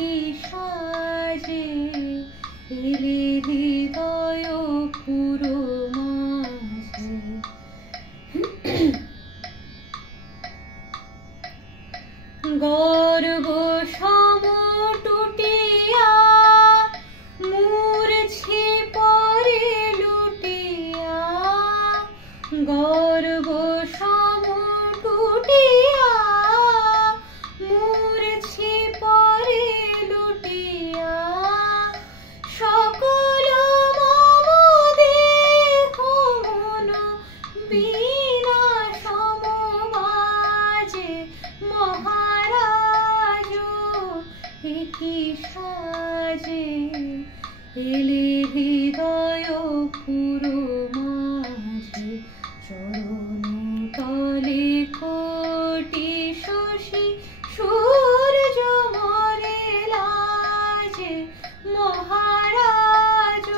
কি সাজে এলে হৃদয় পুরো মাঝে। গর্ব সম টুটিয়া মূর্ছি পরে লুটিয়া, গর্ব সম টুটিয়া মূর্ছি পরে লুটিয়া, সকল মম দেহ মন বীণা সমবাজে। মহারাজ এ কি সাজে এলে হৃদয় পুরো মাঝে। চরণ তলে কোটি শশী সূর্য মরে লাজে। মহারাজ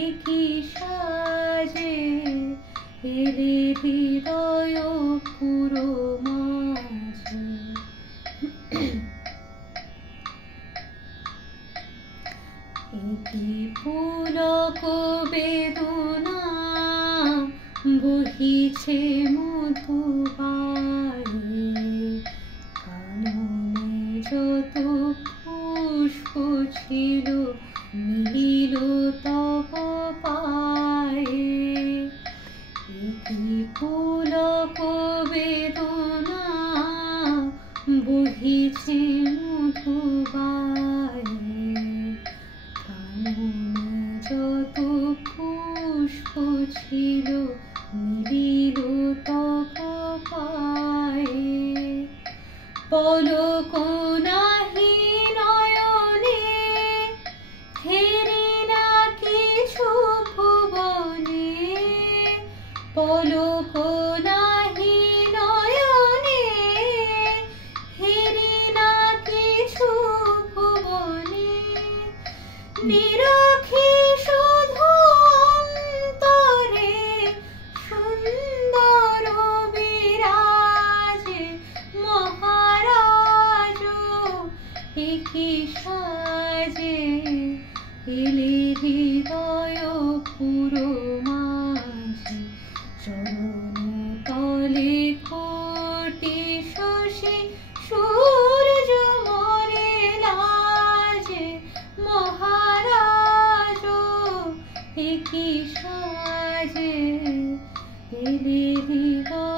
এ কি সাজে এলে হৃদয় পুরো মাঝে। একি পুলক বেদনা বহিছে মধুবারে। কাননে যত পুষ্প ছিল মিলিল তব পায়ে। একি পুলক বেদনা বহিছে মধুবারে। কাননে যত পুষ্প ছিল মিলিল তব পায়ে। পলক নাহি নয়নে ফেরি না কিছু ভুবনে। পলক নাহি নয়নে ফেরি না কিছু ভুবনে। নিরখি শুধু অন্তরে সুন্দর বিরাজে। মহারাজ এ কি সাজে এলে হৃদয় পুরো মাঝে। চরণ তলে কোটি শশী সূর্য মরে লাজে। মহারাজ এ কি সাজে এলে হৃদয়